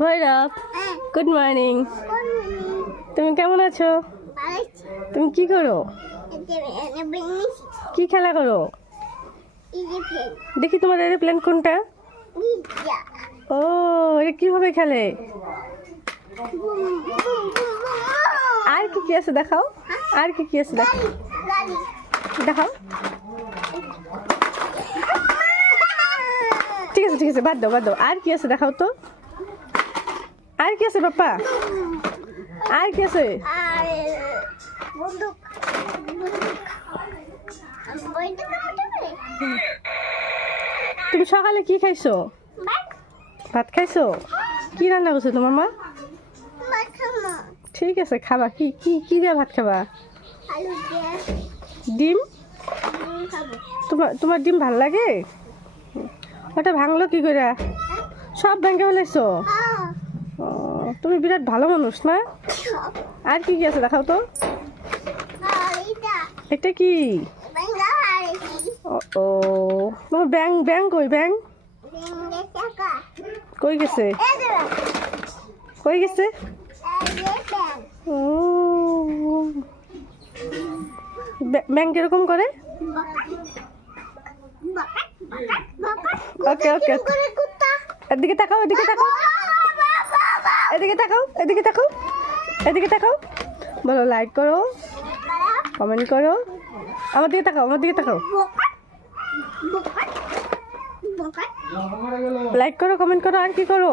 Bhairab, good morning. তুমি কেমন আছো? তুমি কি করো? কি খেলা করো? দেখি তোমার এরোপ্লেন কোনটা? ও, এটা কিভাবে খেলে? আর কি কি আছে দেখাও। আর কি কি আছে দেখাও। দেখাও। ঠিক আছে ঠিক আছে, বাদ দাও বাদ দাও। আর কি আছে দেখাও তো। আর কি আছে পাপা? আর কি আছে? তুমি সকালে কি খাইছো? ভাত খাইছো? কি রান্না করছো তোমার মা? ঠিক আছে, খাবা। কি কি কি দিয়ে ভাত খাবা? ডিম? তোমার তোমার ডিম ভাল লাগে? ওটা ভাঙলো কি করে? সব ভেঙে ফেলেছো? তুমি বিরাট ভালো মানুষ না? আর কি কি আছে দেখাও তো। এটা কি? ও, তোমার ব্যাং ব্যাং কই? ব্যাং কই গেছে? কই গেছে? ও, ব্যাং কিরকম করে? ওকে ওকে, এদিকে তাকাও, এদিকে তাকাও, এদিকে তাকাও, এদিকে তাকাও, এদিকে তাকাও। বলো লাইক করো, কমেন্ট করো। আমার দিকে তাকাও, আমার দিকে তাকাও। লাইক করো, কমেন্ট করো, আর কি করো?